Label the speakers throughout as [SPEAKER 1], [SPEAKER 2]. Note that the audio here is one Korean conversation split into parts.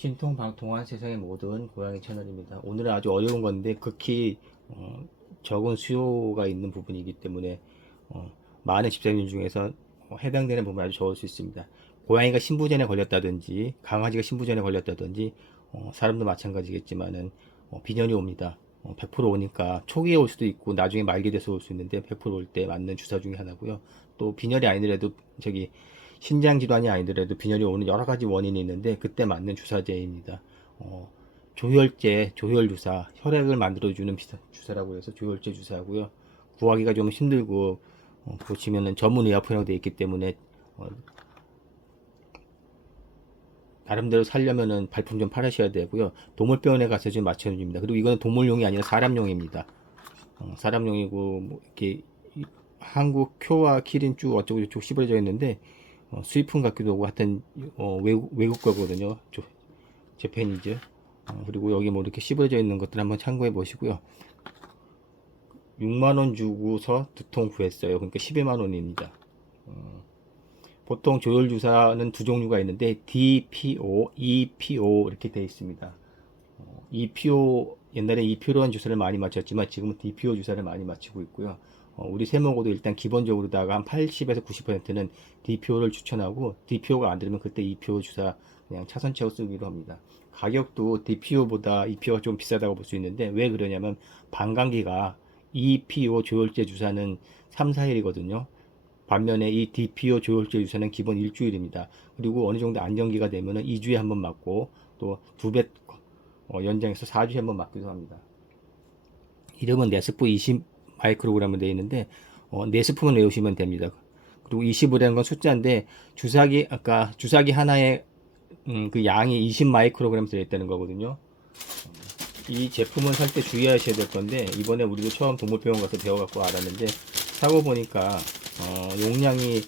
[SPEAKER 1] 신통방통한 세상의 모든 고양이 채널입니다. 오늘은 아주 어려운 건데 극히 어, 적은 수요가 있는 부분이기 때문에 어, 많은 집사님 중에서 어, 해당되는 부분이 아주 적을 수 있습니다. 고양이가 신부전에 걸렸다든지 강아지가 신부전에 걸렸다든지 어, 사람도 마찬가지겠지만은 어, 빈혈이 옵니다. 어, 100% 오니까 초기에 올 수도 있고 나중에 말게 돼서 올 수 있는데 100%올 때 맞는 주사 중에 하나고요. 또 빈혈이 아니더라도 저기 신장 질환이 아니더라도 빈혈이 오는 여러 가지 원인이 있는데 그때 맞는 주사제입니다. 어, 조혈제, 조혈 주사, 혈액을 만들어주는 주사라고 해서 조혈제 주사고요. 구하기가 좀 힘들고 어, 보시면은 전문 의약품이라고 되어 있기 때문에 어, 나름대로 살려면은 발품 좀 팔으셔야 되고요. 동물병원에 가서 좀 맞춰줍니다. 그리고 이거는 동물용이 아니라 사람용입니다. 어, 사람용이고 뭐 이렇게 이- 한국 큐와 키린 쭉 어쩌고 저쩌고 씹어져 있는데 어, 수입품 같기도 하고 하여튼 어, 외국, 외국 거거든요. 저, 재팬이죠. 어, 그리고 여기 뭐 이렇게 씹어져 있는 것들 한번 참고해 보시고요. 6만원 주고서 두 통 구했어요. 그러니까 11만원입니다. 보통 조혈 주사는 두 종류가 있는데 DPO, EPO 이렇게 되어 있습니다. 어, EPO 옛날에 EPO라는 주사를 많이 맞췄지만 지금은 DPO 주사를 많이 맞히고 있고요. 어, 우리 세모고도 일단 기본적으로다가 한 80에서 90%는 DPO를 추천하고 DPO가 안 되면 그때 EPO 주사 그냥 차선 채워 쓰기로 합니다. 가격도 DPO보다 EPO가 좀 비싸다고 볼 수 있는데 왜 그러냐면 반감기가 EPO 조혈제 주사는 3, 4일이거든요. 반면에 이 DPO 조혈제 주사는 기본 일주일입니다. 그리고 어느 정도 안정기가 되면은 2주에 한 번 맞고 또 두배 어, 연장해서 4주에 한 번 맞기도 합니다. 이름은 네스프 20 마이크로그램으로 되어 있는데 어, 네스프만 외우시면 됩니다. 그리고 20이라는 건 숫자인데 주사기 아까 주사기 하나에 음, 그 양이 20 마이크로그램 들어있다는 거거든요. 이 제품은 살 때 주의하셔야 될 건데 이번에 우리도 처음 동물병원 가서 배워갖고 알았는데 사고 보니까 어, 용량이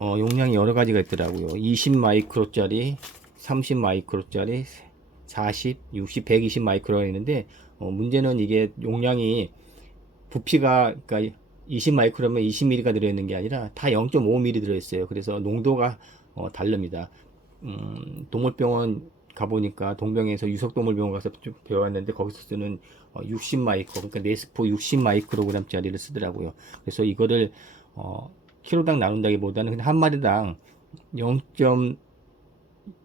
[SPEAKER 1] 어, 용량이 여러 가지가 있더라고요. 20 마이크로짜리, 30 마이크로짜리, 40, 60, 120 마이크로가 있는데 어, 문제는 이게 용량이 부피가 그러니까 20 마이크로면 20ml가 들어있는 게 아니라 다 0.5ml 들어있어요. 그래서 농도가 어, 다릅니다. 음, 동물병원 가보니까 동병에서 유석동물병원 가서 좀 배웠는데 거기서 쓰는 어, 60 마이크로 그러니까 네스포 60 마이크로그램 짜리를 쓰더라고요. 그래서 이거를 어, 키로당 나눈다기보다는 그냥 한 마리당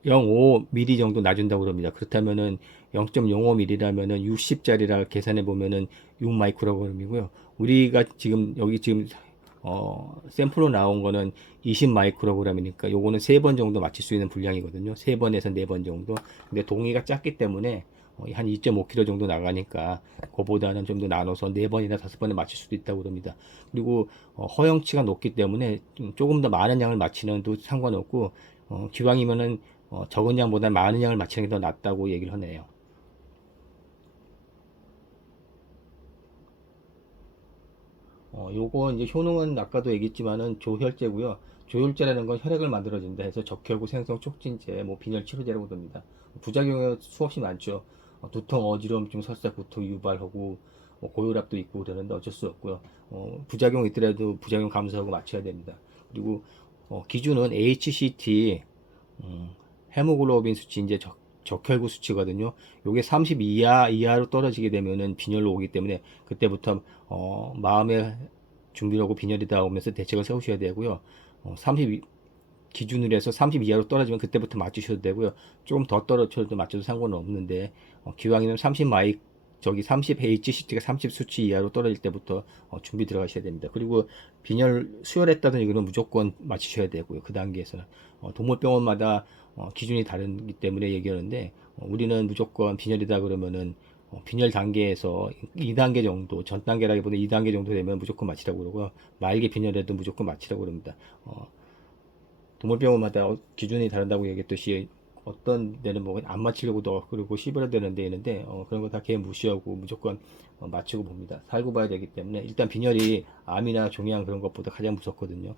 [SPEAKER 1] 0.05mm 정도 놔준다고 그럽니다. 그렇다면은 0.05mm라면은 60짜리라 계산해 보면은 6 마이크로그램이고요. 우리가 지금 여기 지금 어, 샘플로 나온 거는 20 마이크로그램이니까 요거는 세 번 정도 맞출 수 있는 분량이거든요. 세 번에서 네 번 정도. 근데 동의가 작기 때문에 어, 한 2.5kg 정도 나가니까 그보다는 좀 더 나눠서 네 번이나 다섯 번에 맞출 수도 있다고 그럽니다. 그리고 어, 허용치가 높기 때문에 좀 조금 더 많은 양을 맞히는 도 상관없고 어, 기왕이면은 어, 적은 양보다 많은 양을 맞히는 게 더 낫다고 얘기를 하네요. 어, 요거 이제 효능은 아까도 얘기했지만은 조혈제고요. 조혈제라는 건 혈액을 만들어준다 해서 적혈구 생성 촉진제, 뭐 빈혈 치료제라고 합니다. 부작용이 수없이 많죠. 어, 두통, 어지러움증, 설사, 구토 유발하고 뭐 고혈압도 있고 그러는데 어쩔 수 없고요. 어, 부작용 있더라도 부작용 감수하고 맞춰야 됩니다. 그리고 어, 기준은 HCT, 음, 헤모글로빈 수치 이제 적, 적혈구 수치거든요. 요게 30 이하 이하로 떨어지게 되면은 빈혈로 오기 때문에 그때부터 어, 마음의 준비를 하고 빈혈이 다 오면서 대책을 세우셔야 되고요. 어, 30 기준으로 해서 30 이하로 떨어지면 그때부터 맞추셔도 되고요. 조금 더 떨어져도 맞춰도 상관은 없는데 어, 기왕이면 30 마이 저기 30 HCT가 30 수치 이하로 떨어질 때부터 어, 준비 들어가셔야 됩니다. 그리고 빈혈 수혈했다든 이거는 무조건 맞추셔야 되고요. 그 단계에서는 어, 동물병원마다 어, 기준이 다르기 때문에 얘기하는데 어, 우리는 무조건 빈혈이다 그러면은 어, 빈혈 단계에서 2단계 정도 전 단계라기보다 2단계 정도 되면 무조건 맞히라고 그러고요. 말기 빈혈에도 무조건 맞히라고 그럽니다. 어, 동물병원마다 어, 기준이 다르다고 얘기했듯이 어떤 데는 뭐안 맞히려고 도 그리고 씹어야 되는 데 있는데 어, 그런 거다개 무시하고 무조건 어, 맞추고 봅니다. 살고 봐야 되기 때문에 일단 빈혈이 암이나 종양 그런 것보다 가장 무섭거든요.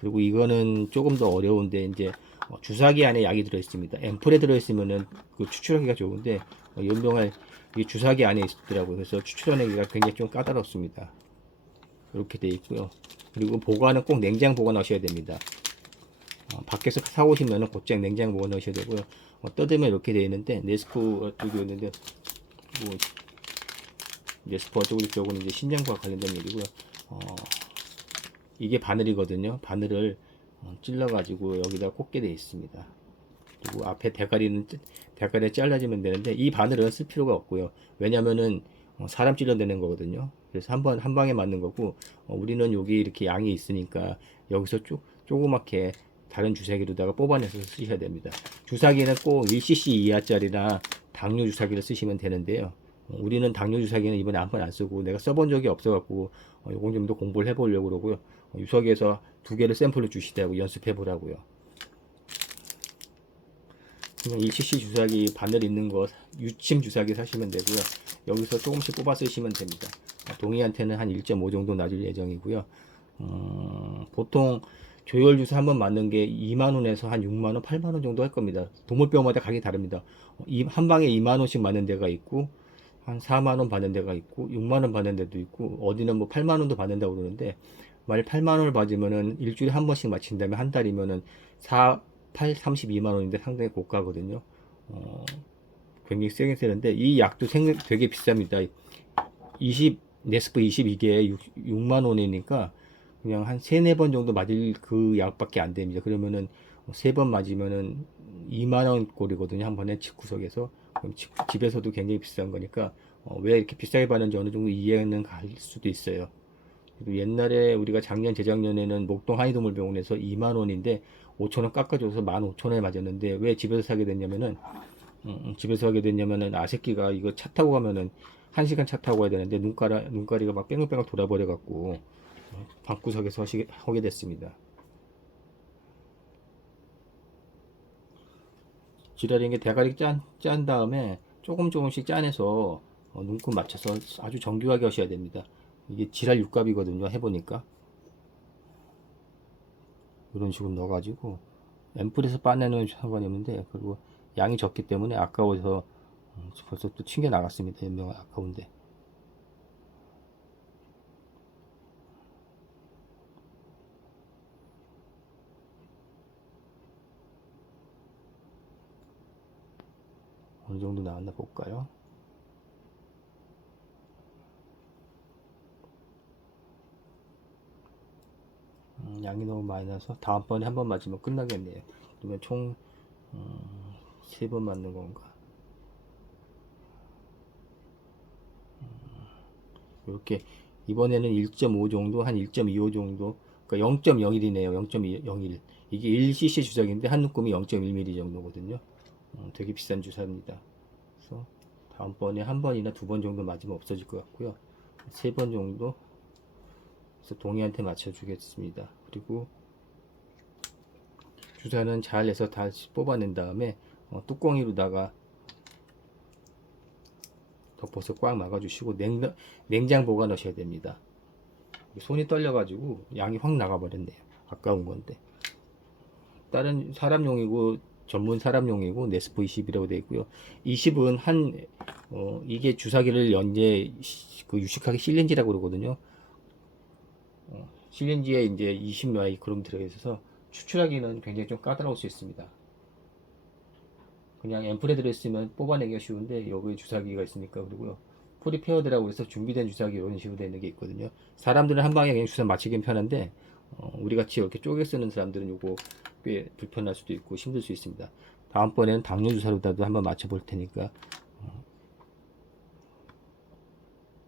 [SPEAKER 1] 그리고 이거는 조금 더 어려운데 이제 어, 주사기 안에 약이 들어 있습니다. 앰플에 들어 있으면은 그 추출하기가 좋은데 어, 연병할 이 주사기 안에 있더라고요. 그래서 추출하기가 굉장히 좀 까다롭습니다. 이렇게 돼 있고요. 그리고 보관은 꼭 냉장 보관하셔야 됩니다. 어, 밖에서 사오시면은 곧장 냉장고에 넣으셔야 되고요. 어, 뜯으면 이렇게 되어 있는데 네스프 쪽이 있는데 뭐 네스프 어쩌고 저쩌고는 이제 신장과 관련된 얘기고요. 어, 이게 바늘이거든요. 바늘을 어, 찔러가지고 여기다 꽂게 되어 있습니다. 그리고 앞에 대가리는 찌- 대가리에 잘라주면 되는데 이 바늘은 쓸 필요가 없고요. 왜냐면은 어, 사람 찔러내는 거거든요. 그래서 한 번 한 방에 맞는 거고 어, 우리는 여기 이렇게 양이 있으니까 여기서 쪼, 조그맣게 다른 주사기로다가 뽑아내서 쓰셔야 됩니다. 주사기는 꼭 1cc 이하짜리나 당뇨 주사기를 쓰시면 되는데요. 어, 우리는 당뇨 주사기는 이번에 한 번 안 쓰고 내가 써본 적이 없어갖고 어, 요건 좀 더 공부를 해보려고 그러고요. 어, 유석에서 두 개를 샘플로 주시더라고 연습해 보라고요. 그냥 1cc 주사기 바늘 있는 거 유침 주사기 사시면 되고요. 여기서 조금씩 뽑아 쓰시면 됩니다. 아, 동이한테는 한 1.5 정도 놔줄 예정이고요. 음, 보통 조혈 주사 한 번 맞는 게 2만 원에서 한 6만 원, 8만 원 정도 할 겁니다. 동물병마다 가격이 다릅니다. 어, 이- 한 방에 2만 원씩 맞는 데가 있고 한 4만 원 받는 데가 있고 6만 원 받는 데도 있고 어디는 뭐 8만 원도 받는다고 그러는데 만약 8만 원을 받으면은 일주일에 한 번씩 맞힌다면 한 달이면은 4, 8, 32만 원인데 상당히 고가거든요. 어, 굉장히 세게 쓰는데 이 약도 생, 되게 비쌉니다. 20 네스프 22개에 6, 6만 원이니까 그냥 한 세네 번 정도 맞을 그 약밖에 안 됩니다. 그러면은 세 번 맞으면은 2만 원 꼴이거든요. 한 번에 집구석에서 그럼 집, 집에서도 굉장히 비싼 거니까 어, 왜 이렇게 비싸게 받는지 어느 정도 이해는 갈 수도 있어요. 그리고 옛날에 우리가 작년 재작년에는 목동 한의동물병원에서 2만 원인데 5천 원 깎아줘서 1만 5천 원에 맞았는데 왜 집에서 사게 됐냐면은 음, 음, 집에서 하게 됐냐면은 아새끼가 이거 차 타고 가면은 한 시간 차 타고 가야 되는데 눈가라 눈가리가 막 뺑글뺑글 돌아버려 갖고 방구석에서 하시게, 하게 됐습니다. 지랄인 게 대가리 짠, 짠 다음에 조금 조금씩 짜내서 어, 눈금 맞춰서 아주 정교하게 하셔야 됩니다. 이게 지랄 육갑이거든요. 해보니까 이런 식으로 넣어가지고 앰플에서 빠내는 상관이 없는데 그리고 양이 적기 때문에 아까워서 음, 벌써 또 튕겨 나갔습니다. 연명 아까운데. 어느 정도 나왔나 볼까요? 음, 양이 너무 많이 나서 다음번에 한 번 맞으면 끝나겠네요. 그러면 총 음, 세번 맞는 건가? 이렇게 이번에는 1.5 정도, 한 1.25 정도, 그러니까 0.01이네요. 0.01. 이게 1cc 주사기인데 한 묶음이 0.1mm 정도거든요. 어, 되게 비싼 주사입니다. 그래서 다음번에 한 번이나 두 번 정도 맞으면 없어질 것 같고요. 세 번 정도 그래서 동이한테 맞춰주겠습니다. 그리고 주사는 잘 내서 다시 뽑아낸 다음에 어, 뚜껑이로다가 덮어서 꽉 막아주시고 냉, 냉장 보관하셔야 됩니다. 손이 떨려가지고 양이 확 나가버렸네요. 아까운 건데. 다른 사람용이고 전문 사람용이고 네스포 20이라고 되어 있고요. 20은 한 어, 이게 주사기를 연재 그 유식하게 실린지라고 그러거든요. 어, 실린지에 이제 20 마이크롬 들어 있어서 추출하기는 굉장히 좀 까다로울 수 있습니다. 그냥 앰플에 들어있으면 뽑아내기가 쉬운데 여기에 주사기가 있으니까 그리고요. 프리페어드라고 해서 준비된 주사기 이런 식으로 되는 게 있거든요. 사람들은 한 방에 그냥 주사 맞히긴 편한데 어, 우리 같이 이렇게 쪼개 쓰는 사람들은 요거 꽤 불편할 수도 있고 힘들 수 있습니다. 다음번에는 당뇨 주사로다도 한번 맞춰볼 테니까 어,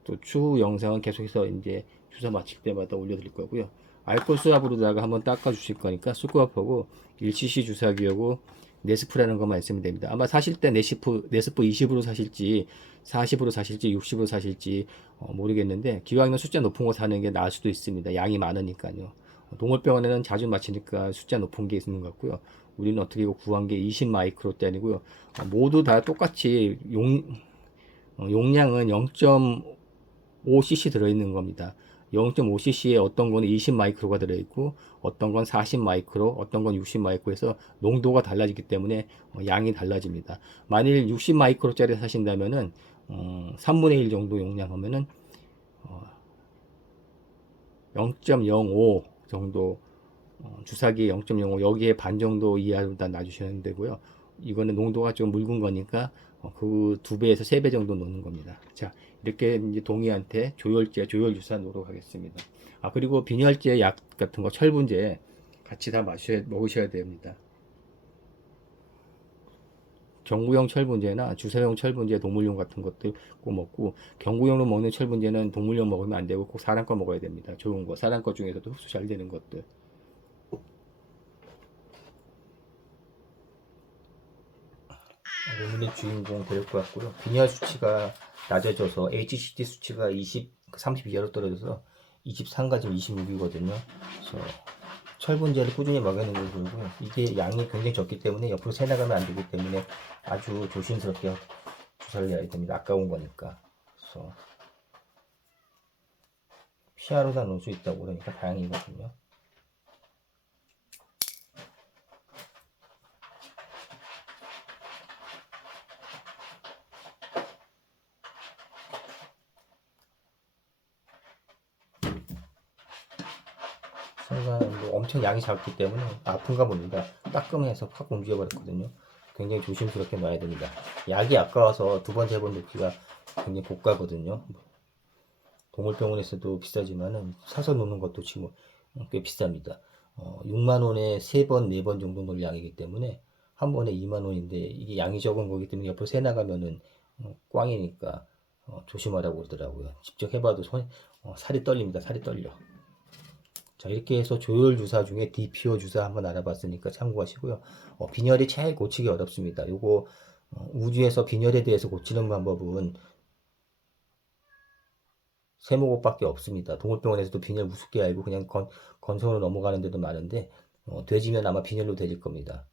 [SPEAKER 1] 또 추후 영상은 계속해서 이제 주사 맞힐 때마다 올려드릴 거고요. 알코올 수압으로다가 한번 닦아 주실 거니까 수압하고 1cc 주사기하고 네스프라는 것만 있으면 됩니다. 아마 사실 때 네스프, 네스프 20으로 사실지 40으로 사실지 60으로 사실지 어, 모르겠는데 기왕이면 숫자 높은 거 사는 게 나을 수도 있습니다. 양이 많으니까요. 동물병원에는 자주 맞히니까 숫자 높은 게 있는 것 같고요. 우리는 어떻게 구한 게 20 마이크로대이고요. 어, 모두 다 똑같이 용, 어, 용량은 0.5cc 들어있는 겁니다. 0.5cc에 어떤 거는 20 마이크로가 들어있고 어떤 건 40 마이크로 어떤 건 60 마이크로에서 농도가 달라지기 때문에 어, 양이 달라집니다 만일 60 마이크로짜리 사신다면은 어, 3분의 1 정도 용량 하면은 어, 0.05 정도 어, 주사기 0.05 여기에 반 정도 이하로 다 놔주시면 되고요. 이거는 농도가 좀 묽은 거니까 어, 그두 배에서 세 배 정도 넣는 겁니다. 자 이렇게 이제 동이한테 조혈제, 조혈 주사 놓도록 하겠습니다. 아 그리고 빈혈제 약 같은 거 철분제 같이 다 마셔야 먹으셔야 됩니다. 경구용 철분제나 주사용 철분제, 동물용 같은 것들 꼭 먹고 경구용으로 먹는 철분제는 동물용 먹으면 안 되고 꼭 사람 거 먹어야 됩니다. 좋은 거, 사람 거 중에서도 흡수 잘 되는 것들. 오늘의 주인공 될것 같고요. 빈혈 수치가 낮아져서 HCT 수치가 20, 30 이하로 떨어져서 23가 지금 26이거든요. 그래서 철분제를 꾸준히 먹여는 걸 보고요. 이게 양이 굉장히 적기 때문에 옆으로 새 나가면 안 되기 때문에 아주 조심스럽게 주사를 해야 됩니다. 아까운 거니까. 피하로다 놓을 수 있다고 그러니까 다행이거든요. 순간 뭐 엄청 양이 작기 때문에 아픈가 봅니다. 따끔해서 확 움직여버렸거든요. 굉장히 조심스럽게 놔야 됩니다. 약이 아까워서 두 번, 세번 놓기가 굉장히 고가거든요. 동물병원에서도 비싸지만은 사서 놓는 것도 지금 꽤 비쌉니다. 어, 6만 원에 세 번, 네번 정도 놓을 양이기 때문에 한 번에 2만 원인데 이게 양이 적은 거기 때문에 옆으로 새 나가면은 어, 꽝이니까 어, 조심하라고 그러더라고요. 직접 해봐도 손, 어, 살이 떨립니다. 살이 떨려. 자, 이렇게 해서 조혈 주사 중에 DPO 주사 한번 알아봤으니까 참고하시고요. 어, 빈혈이 제일 고치기 어렵습니다. 요거 어, 우주에서 빈혈에 대해서 고치는 방법은 세모곡밖에 없습니다. 동물병원에서도 빈혈 무섭게 알고 그냥 건, 건성으로 넘어가는 데도 많은데 어, 돼지면 아마 빈혈로 되질 겁니다.